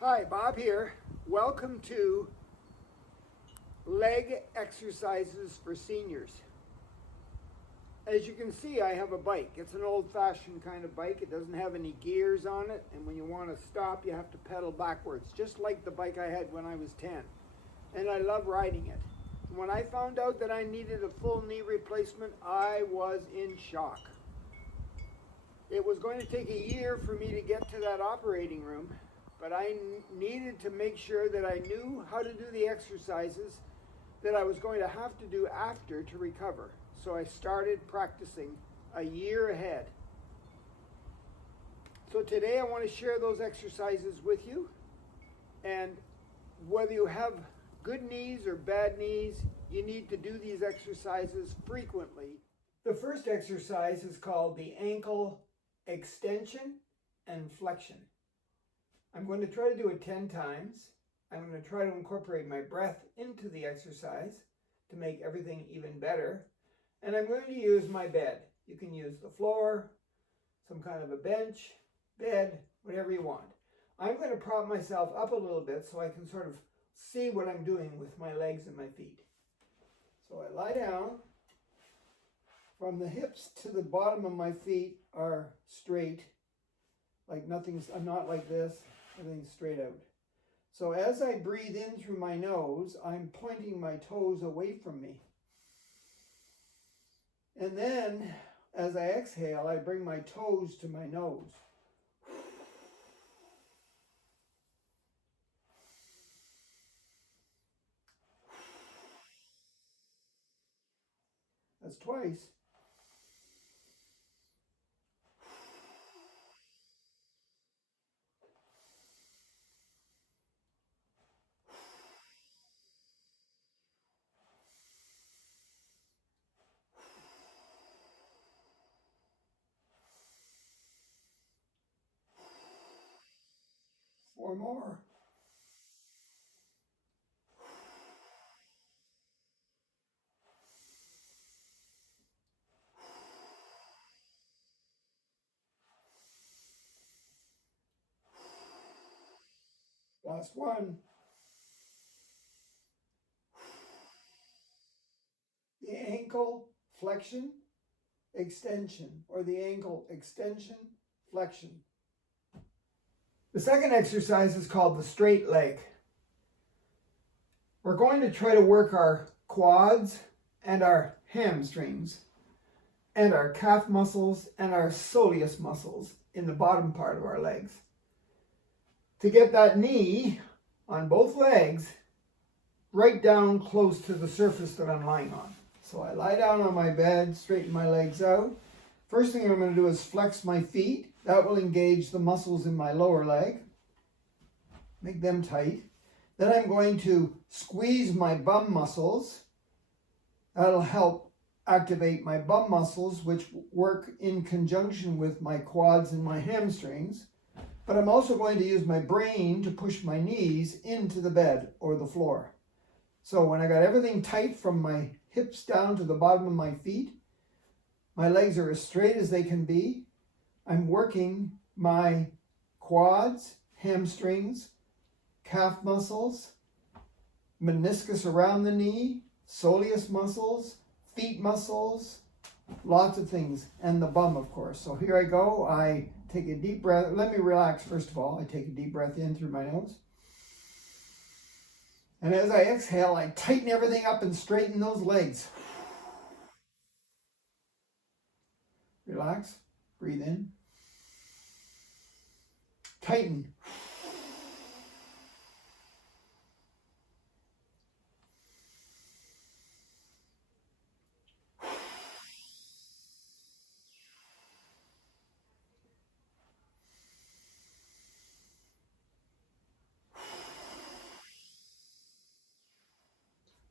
Hi, Bob here. Welcome to leg exercises for seniors. As you can see, I have a bike. It's an old-fashioned kind of bike. It doesn't have any gears on it, and when you want to stop, you have to pedal backwards, just like the bike I had when I was 10. And I love riding it. When I found out that I needed a full knee replacement, I was in shock. It was going to take a year for me to get to that operating room, but I needed to make sure that I knew how to do the exercises that I was going to have to do after to recover. So I started practicing a year ahead. So today I want to share those exercises with you. And whether you have good knees or bad knees, you need to do these exercises frequently. The first exercise is called the ankle extension and flexion. I'm going to try to do it 10 times. I'm going to try to incorporate my breath into the exercise to make everything even better. And I'm going to use my bed. You can use the floor, some kind of a bench, bed, whatever you want. I'm going to prop myself up a little bit so I can sort of see what I'm doing with my legs and my feet. So I lie down. From the hips to the bottom of my feet are straight. I'm not like this. Everything's straight out. So as I breathe in through my nose, I'm pointing my toes away from me. And then as I exhale, I bring my toes to my nose. That's twice. Four more. Last one. The ankle flexion, extension, or the ankle extension, flexion. The second exercise is called the straight leg. We're going to try to work our quads and our hamstrings and our calf muscles and our soleus muscles in the bottom part of our legs. To get that knee on both legs right down close to the surface that I'm lying on. So I lie down on my bed, straighten my legs out. First thing I'm going to do is flex my feet. That will engage the muscles in my lower leg. Make them tight. Then I'm going to squeeze my bum muscles. That'll help activate my bum muscles, which work in conjunction with my quads and my hamstrings. But I'm also going to use my brain to push my knees into the bed or the floor. So when I got everything tight from my hips down to the bottom of my feet, my legs are as straight as they can be. I'm working my quads, hamstrings, calf muscles, meniscus around the knee, soleus muscles, feet muscles, lots of things, and the bum, of course. So here I go. I take a deep breath. Let me relax first of all. I take a deep breath in through my nose. And as I exhale, I tighten everything up and straighten those legs. Relax. Breathe in. Tighten.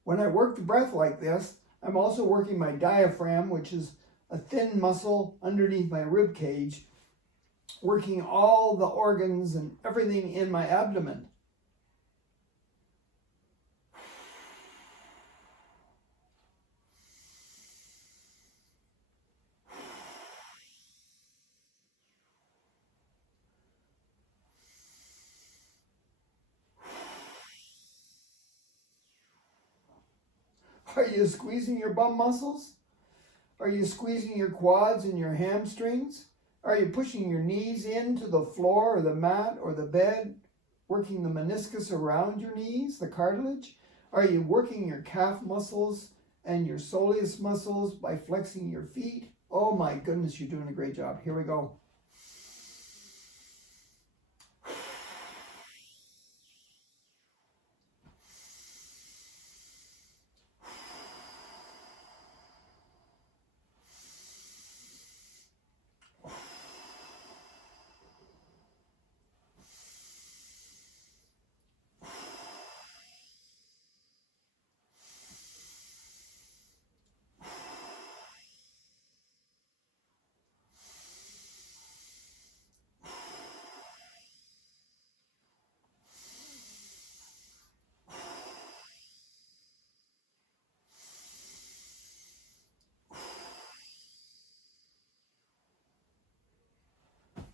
When I work the breath like this, I'm also working my diaphragm, which is a thin muscle underneath my rib cage, working all the organs and everything in my abdomen. Are you squeezing your bum muscles? Are you squeezing your quads and your hamstrings? Are you pushing your knees into the floor or the mat or the bed, working the meniscus around your knees, the cartilage? Are you working your calf muscles and your soleus muscles by flexing your feet? Oh my goodness, you're doing a great job. Here we go.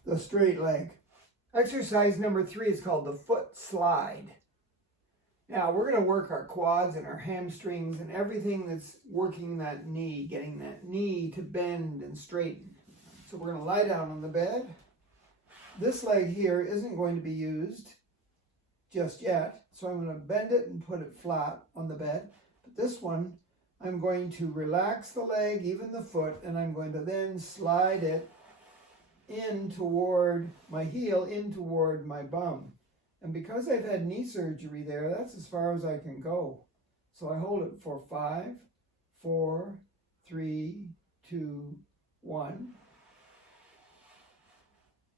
The straight leg. Exercise number 3 is called the foot slide. Now we're going to work our quads and our hamstrings and everything that's working that knee, getting that knee to bend and straighten. So we're going to lie down on the bed. This leg here isn't going to be used just yet, so I'm going to bend it and put it flat on the bed. But this one, I'm going to relax the leg, even the foot, and I'm going to then slide it in toward my heel, in toward my bum. And because I've had knee surgery there, that's as far as I can go. So I hold it for 5, 4, 3, 2, 1.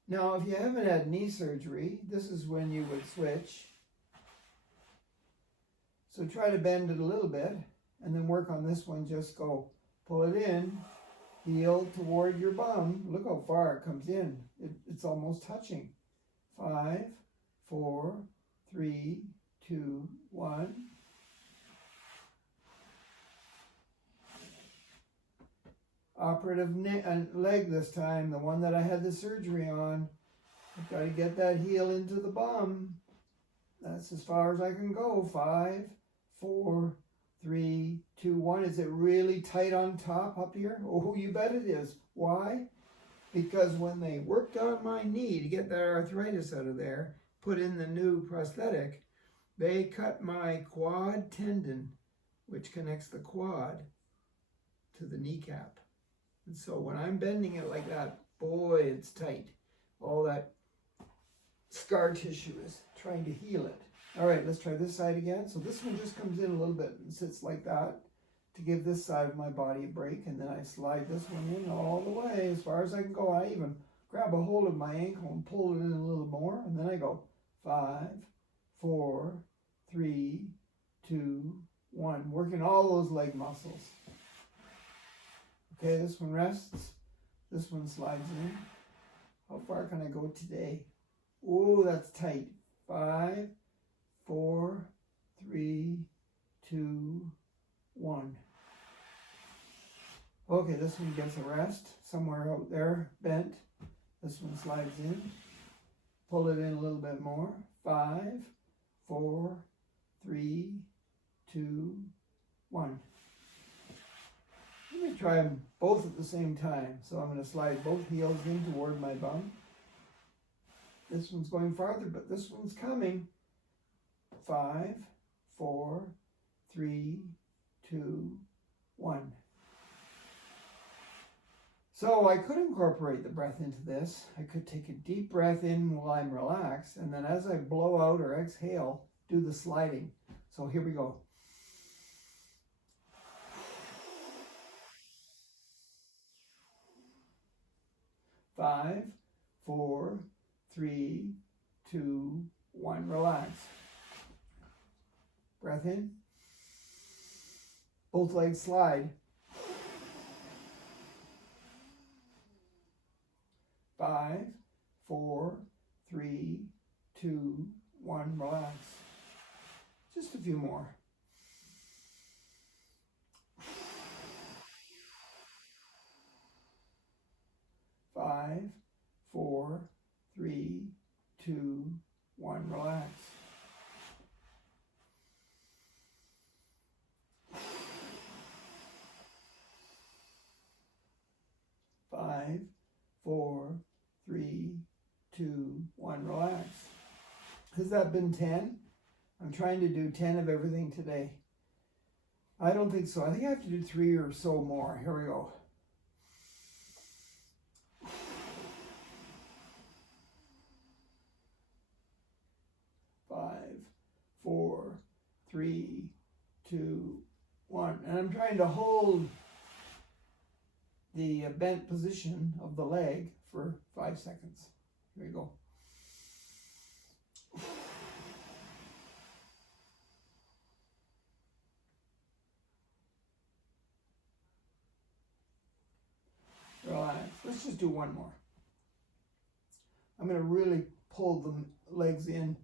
Now, if you haven't had knee surgery, this is when you would switch. So try to bend it a little bit, and then work on this one. Just go, pull it in, heel toward your bum. Look how far it comes in. It's almost touching. 5, 4, 3, 2, 1. Operative leg this time, the one that I had the surgery on. I've got to get that heel into the bum. That's as far as I can go. 5, 4, 3, 2, 1. Is it really tight on top up here? Oh, you bet it is. Why? Because when they worked on my knee to get that arthritis out of there, put in the new prosthetic, they cut my quad tendon, which connects the quad to the kneecap. And so when I'm bending it like that, boy, it's tight. All that scar tissue is trying to heal it. All right, let's try this side again. So this one just comes in a little bit and sits like that to give this side of my body a break. And then I slide this one in all the way as far as I can go. I even grab a hold of my ankle and pull it in a little more. And then I go 5, 4, 3, 2, 1. Working all those leg muscles. Okay, this one rests. This one slides in. How far can I go today? Oh, that's tight. 5, 4, 3, 2, 1. Okay, this one gets a rest. Somewhere out there, bent. This one slides in. Pull it in a little bit more. 5, 4, 3, 2, 1. Let me try them both at the same time. So I'm going to slide both heels in toward my bum. This one's going farther, but this one's coming. 5, 4, 3, 2, 1. So I could incorporate the breath into this. I could take a deep breath in while I'm relaxed, and then as I blow out or exhale, do the sliding. So here we go. Five, 4, 3, 2, 1. Relax. Breath in. Both legs slide. 5, 4, 3, 2, 1. Relax. Just a few more. 5, 4, 3, 2, 1. Relax. 2, 1, relax. Has that been 10? I'm trying to do 10 of everything today. I don't think so. I think I have to do 3 or so more. Here we go. 5, 4, 3, 2, 1. And I'm trying to hold the bent position of the leg for 5 seconds. Here we go. Relax. Let's just do one more. I'm going to really pull the legs in,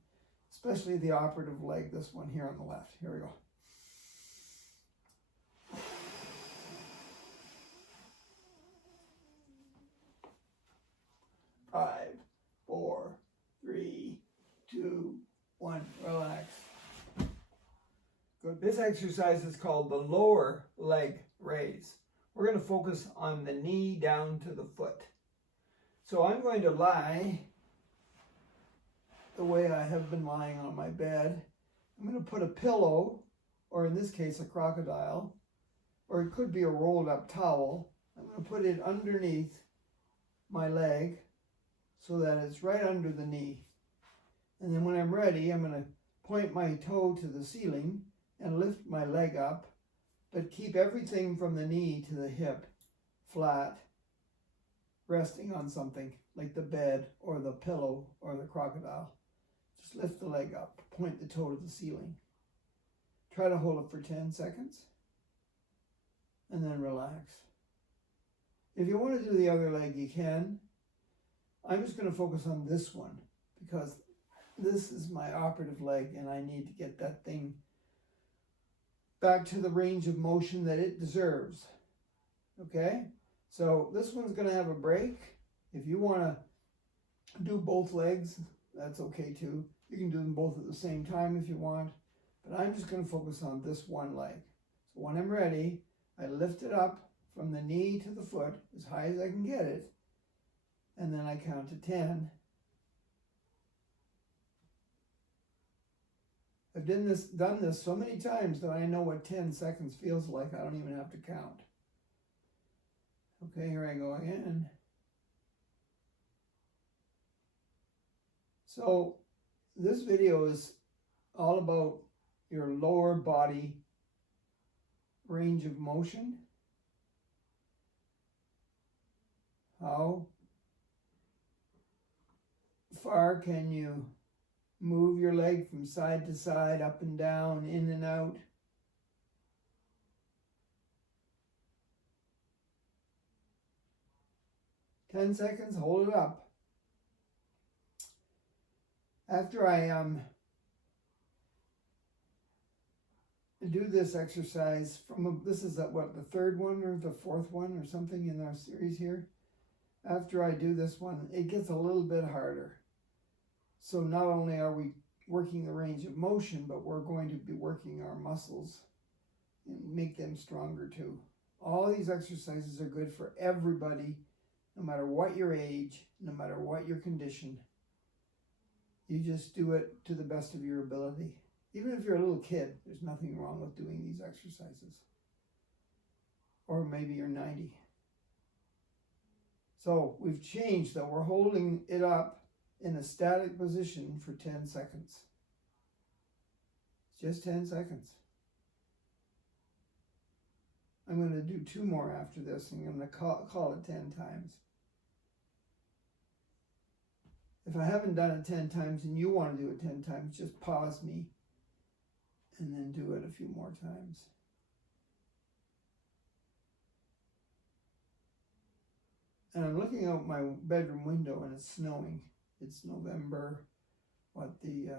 especially the operative leg, this one here on the left. Here we go. 5, 4, 3, 2, 1. Relax. Good. This exercise is called the lower leg raise. We're going to focus on the knee down to the foot. So I'm going to lie the way I have been lying on my bed. I'm going to put a pillow, or in this case a crocodile, or it could be a rolled up towel. I'm going to put it underneath my leg so that it's right under the knee. And then when I'm ready, I'm going to point my toe to the ceiling and lift my leg up, but keep everything from the knee to the hip flat, resting on something like the bed or the pillow or the crocodile. Just lift the leg up, point the toe to the ceiling. Try to hold it for 10 seconds and then relax. If you want to do the other leg, you can. I'm just going to focus on this one because this is my operative leg and I need to get that thing back to the range of motion that it deserves. Okay? So this one's going to have a break. If you want to do both legs, that's okay too. You can do them both at the same time if you want. But I'm just going to focus on this one leg. So when I'm ready, I lift it up from the knee to the foot as high as I can get it. And then I count to 10. I've done this so many times that I know what 10 seconds feels like. I don't even have to count. Okay, here I go again. So this video is all about your lower body range of motion. How far can you move your leg from side to side, up and down, in and out? Ten seconds, hold it up. After I do this exercise, this is what, the third one or the fourth one or something in our series here. After I do this one, it gets a little bit harder. So not only are we working the range of motion, but we're going to be working our muscles and make them stronger too. All these exercises are good for everybody, no matter what your age, no matter what your condition. You just do it to the best of your ability. Even if you're a little kid, there's nothing wrong with doing these exercises. Or maybe you're 90. So we've changed that. We're holding it up in a static position for 10 seconds. Just 10 seconds. I'm going to do 2 more after this, and I'm going to call it 10 times. If I haven't done it 10 times and you want to do it 10 times, just pause me and then do it a few more times. And I'm looking out my bedroom window and it's snowing. It's November, the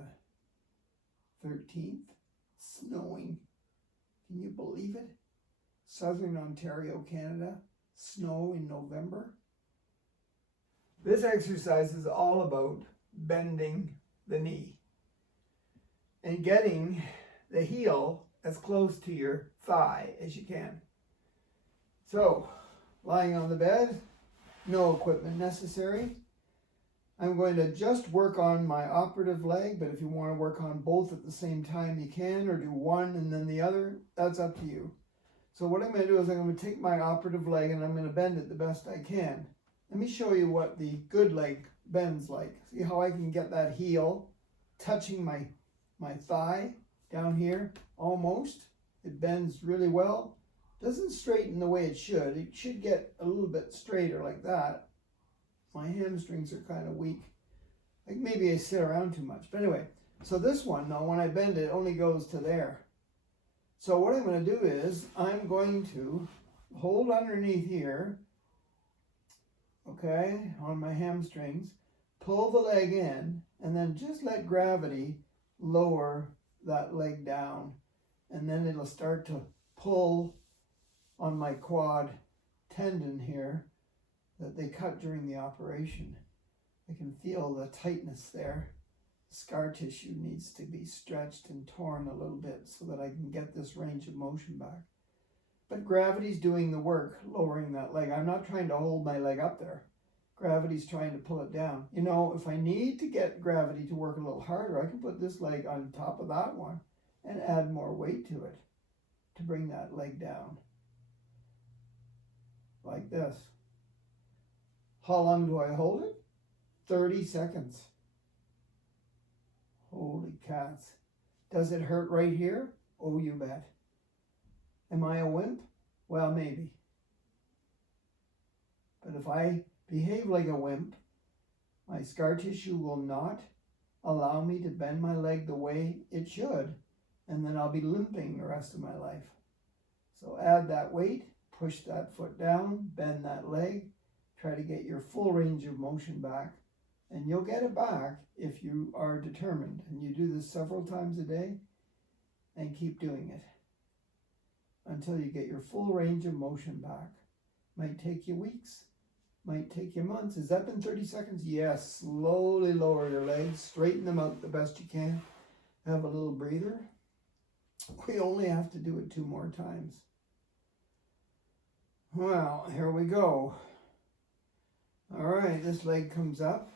13th? Snowing. Can you believe it? Southern Ontario, Canada. Snow in November. This exercise is all about bending the knee and getting the heel as close to your thigh as you can. So, lying on the bed, no equipment necessary. I'm going to just work on my operative leg, but if you want to work on both at the same time, you can, or do one and then the other. That's up to you. So what I'm going to do is I'm going to take my operative leg and I'm going to bend it the best I can. Let me show you what the good leg bends like. See how I can get that heel touching my thigh down here, almost. It bends really well. Doesn't straighten the way it should. It should get a little bit straighter like that. My hamstrings are kind of weak. Like maybe I sit around too much. But anyway, so this one, though, when I bend it, only goes to there. So what I'm going to do is I'm going to hold underneath here, okay, on my hamstrings, pull the leg in, and then just let gravity lower that leg down. And then it'll start to pull on my quad tendon here that they cut during the operation. I can feel the tightness there. Scar tissue needs to be stretched and torn a little bit so that I can get this range of motion back. But gravity's doing the work, lowering that leg. I'm not trying to hold my leg up there. Gravity's trying to pull it down. You know, if I need to get gravity to work a little harder, I can put this leg on top of that one and add more weight to it to bring that leg down. Like this. How long do I hold it? 30 seconds. Holy cats. Does it hurt right here? Oh, you bet. Am I a wimp? Well, maybe. But if I behave like a wimp, my scar tissue will not allow me to bend my leg the way it should, and then I'll be limping the rest of my life. So add that weight, push that foot down, bend that leg, try to get your full range of motion back. And you'll get it back if you are determined. And you do this several times a day and keep doing it until you get your full range of motion back. Might take you weeks, might take you months. Has that been 30 seconds? Yes. Slowly lower your legs, straighten them out the best you can. Have a little breather. We only have to do it 2 more times. Well, here we go. All right, this leg comes up.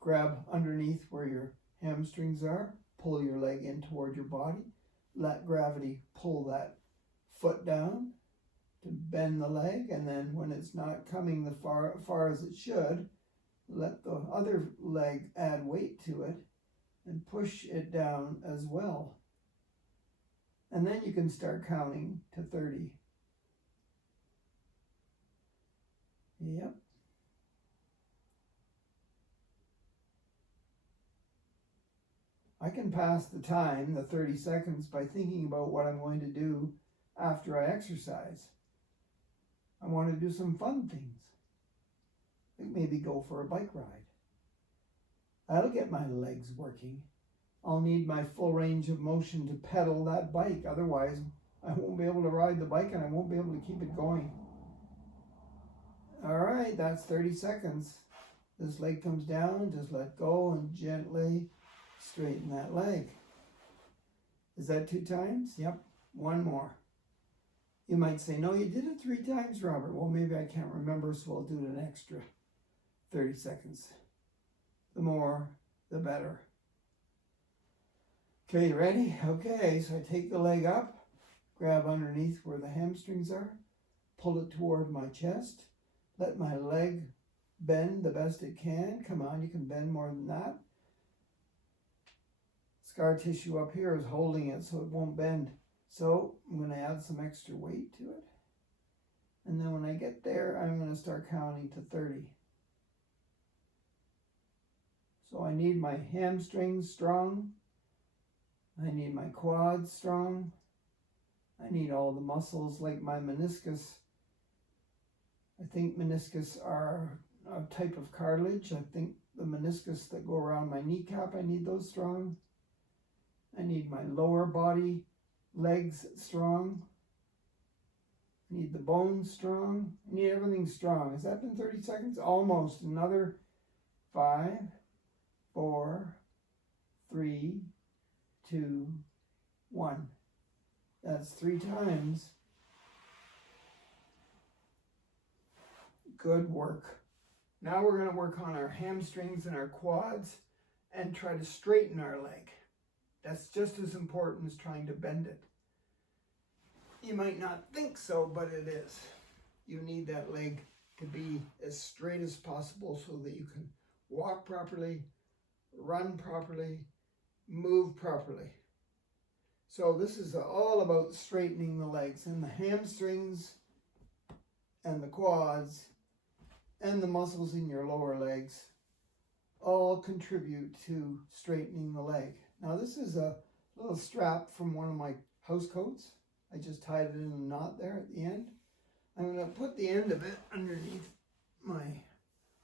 Grab underneath where your hamstrings are. Pull your leg in toward your body. Let gravity pull that foot down to bend the leg. And then when it's not coming as far as it should, let the other leg add weight to it and push it down as well. And then you can start counting to 30. Yep. I can pass the time, the 30 seconds, by thinking about what I'm going to do after I exercise. I want to do some fun things. Like maybe go for a bike ride. That'll get my legs working. I'll need my full range of motion to pedal that bike. Otherwise, I won't be able to ride the bike and I won't be able to keep it going. All right, that's 30 seconds. This leg comes down, just let go and gently straighten that leg. Is that 2 times? Yep, 1 more. You might say, no, you did it 3 times, Robert. Well, maybe I can't remember, so I'll do an extra 30 seconds. The more, the better. Okay, you ready? Okay, so I take the leg up, grab underneath where the hamstrings are, pull it toward my chest, let my leg bend the best it can. Come on, you can bend more than that. Scar tissue up here is holding it so it won't bend. So I'm going to add some extra weight to it. And then when I get there, I'm going to start counting to 30. So I need my hamstrings strong. I need my quads strong. I need all the muscles like my meniscus. I think meniscus are a type of cartilage. I think the meniscus that go around my kneecap, I need those strong. I need my lower body, legs strong. I need the bones strong. I need everything strong. Has that been 30 seconds? Almost. Another 5, 4, 3, 2, 1. That's 3 times. Good work. Now we're going to work on our hamstrings and our quads and try to straighten our leg. That's just as important as trying to bend it. You might not think so, but it is. You need that leg to be as straight as possible so that you can walk properly, run properly, move properly. So this is all about straightening the legs, and the hamstrings and the quads and the muscles in your lower legs all contribute to straightening the leg. Now this is a little strap from one of my house coats. I just tied it in a knot there at the end. I'm going to put the end of it underneath my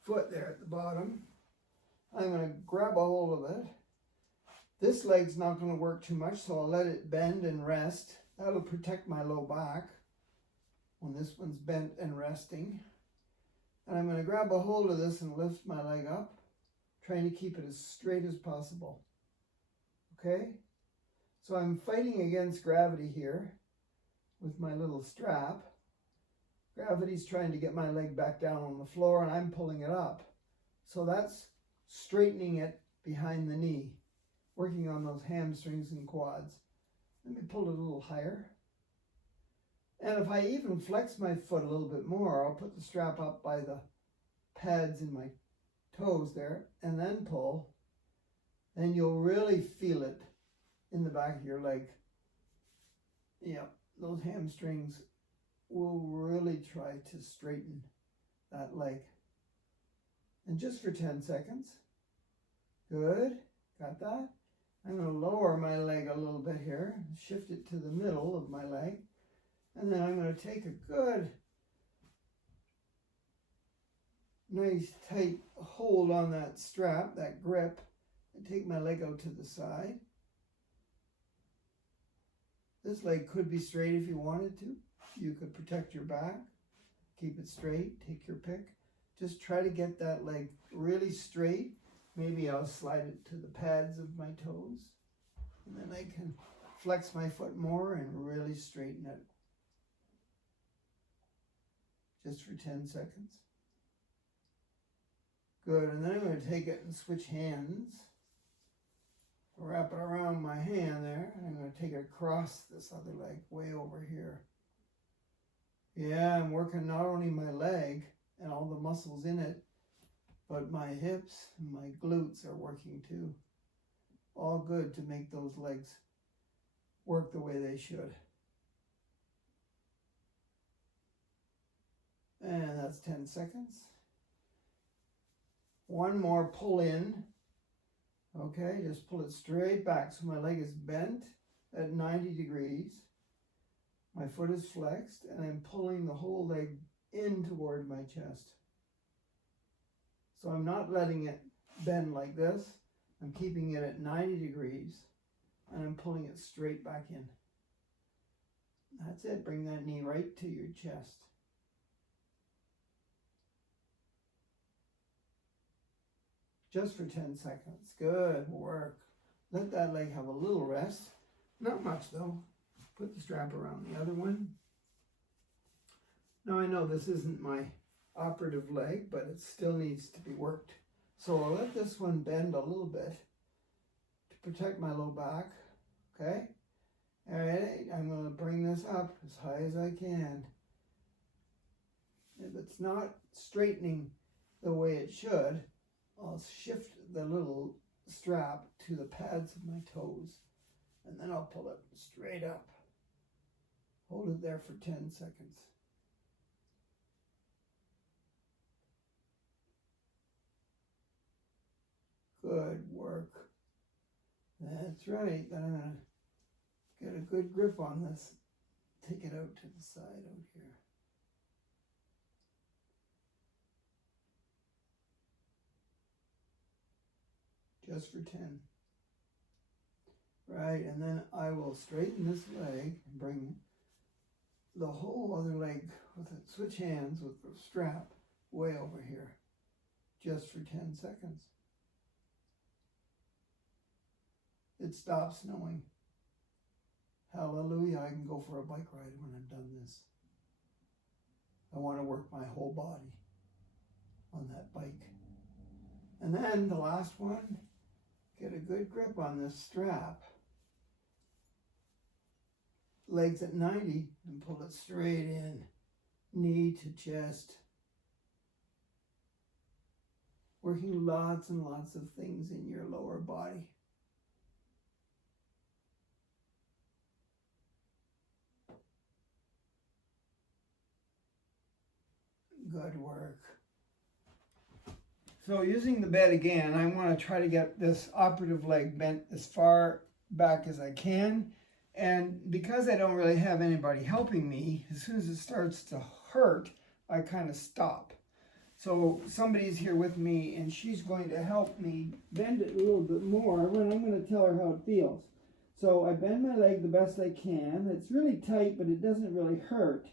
foot there at the bottom. I'm going to grab a hold of it. This leg's not going to work too much, so I'll let it bend and rest. That'll protect my low back when this one's bent and resting. And I'm going to grab a hold of this and lift my leg up, trying to keep it as straight as possible. Okay? So I'm fighting against gravity here with my little strap. Gravity's trying to get my leg back down on the floor, and I'm pulling it up. So that's straightening it behind the knee, working on those hamstrings and quads. Let me pull it a little higher. And if I even flex my foot a little bit more, I'll put the strap up by the pads in my toes there and then pull, and you'll really feel it in the back of your leg. Yeah, those hamstrings will really try to straighten that leg. And just for 10 seconds. Good, got that? I'm going to lower my leg a little bit here, shift it to the middle of my leg, and then I'm going to take a good, nice tight hold on that strap, that grip, and take my leg out to the side. This leg could be straight if you wanted to. You could protect your back, keep it straight, take your pick. Just try to get that leg really straight. Maybe I'll slide it to the pads of my toes, and then I can flex my foot more and really straighten it. Just for 10 seconds. Good, and then I'm going to take it and switch hands. Wrap it around my hand there, and I'm going to take it across this other leg, way over here. Yeah, I'm working not only my leg and all the muscles in it, but my hips and my glutes are working too. All good to make those legs work the way they should. And that's 10 seconds. One more pull in. Okay, just pull it straight back so my leg is bent at 90 degrees. My foot is flexed, and I'm pulling the whole leg in toward my chest. So I'm not letting it bend like this. I'm keeping it at 90 degrees, and I'm pulling it straight back in. That's it. Bring that knee right to your chest. Just for 10 seconds. Good work. Let that leg have a little rest. Not much though. Put the strap around the other one. Now I know this isn't my operative leg, but it still needs to be worked. So I'll let this one bend a little bit to protect my low back. Okay? All right, I'm going to bring this up as high as I can. If it's not straightening the way it should, I'll shift the little strap to the pads of my toes, and then I'll pull it straight up. Hold it there for 10 seconds. Good work. That's right. Then I'm going to get a good grip on this. Take it out to the side out here. Just for 10. Right, and then I will straighten this leg and bring the whole other leg with it. Switch hands with the strap way over here. Just for 10 seconds. It stops snowing. Hallelujah, I can go for a bike ride when I'm done this. I want to work my whole body. on that bike. And then the last one, get a good grip on this strap. Legs at 90 and pull it straight in, knee to chest. Working lots and lots of things in your lower body. Good work. So using the bed again, I want to try to get this operative leg bent as far back as I can. And because I don't really have anybody helping me, as soon as it starts to hurt, I kind of stop. So somebody's here with me and she's going to help me bend it a little bit more when I'm going to tell her how it feels. So I bend my leg the best I can. It's really tight, but it doesn't really hurt.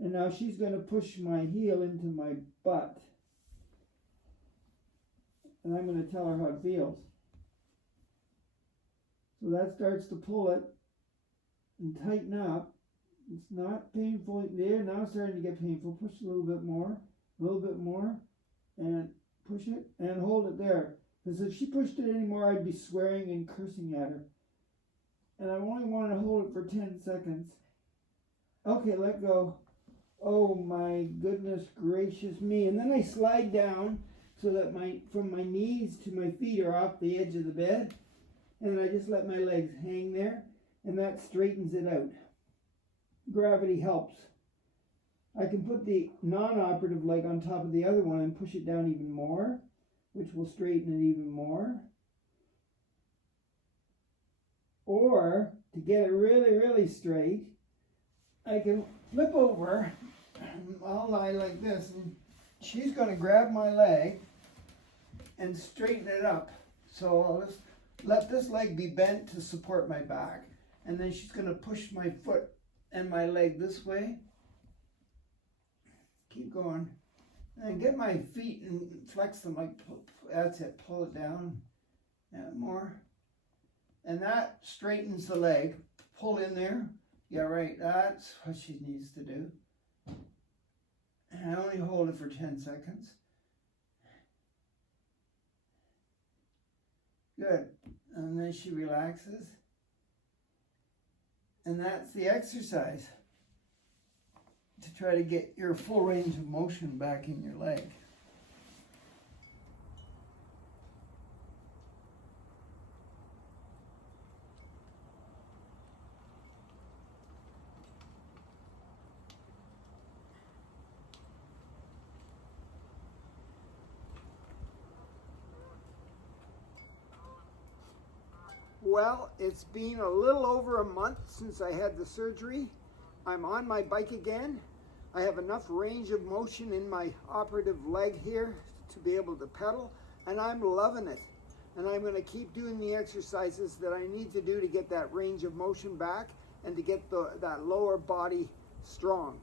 And now she's going to push my heel into my butt. And I'm going to tell her how it feels. So that starts to pull it and tighten up. It's not painful there. Now it's starting to get painful. Push a little bit more, and push it and hold it there. Because if she pushed it anymore, I'd be swearing and cursing at her. And I only want to hold it for 10 seconds. Okay, let go. Oh my goodness gracious me. And then I slide down so that from my knees to my feet are off the edge of the bed. And then I just let my legs hang there. And that straightens it out. Gravity helps. I can put the non-operative leg on top of the other one and push it down even more, which will straighten it even more. Or, to get it really, really straight, I can flip over, and I'll lie like this, and she's going to grab my leg and straighten it up. So I'll just let this leg be bent to support my back. And then she's going to push my foot and my leg this way. Keep going. And get my feet and flex them like, that's it, pull it down. And more. And that straightens the leg. Pull in there. Yeah, right, that's what she needs to do. And I only hold it for 10 seconds. Good. And then she relaxes. And that's the exercise to try to get your full range of motion back in your leg. Well, it's been a little over a month since I had the surgery. I'm on my bike again. I have enough range of motion in my operative leg here to be able to pedal, and I'm loving it. And I'm going to keep doing the exercises that I need to do to get that range of motion back and to get that lower body strong.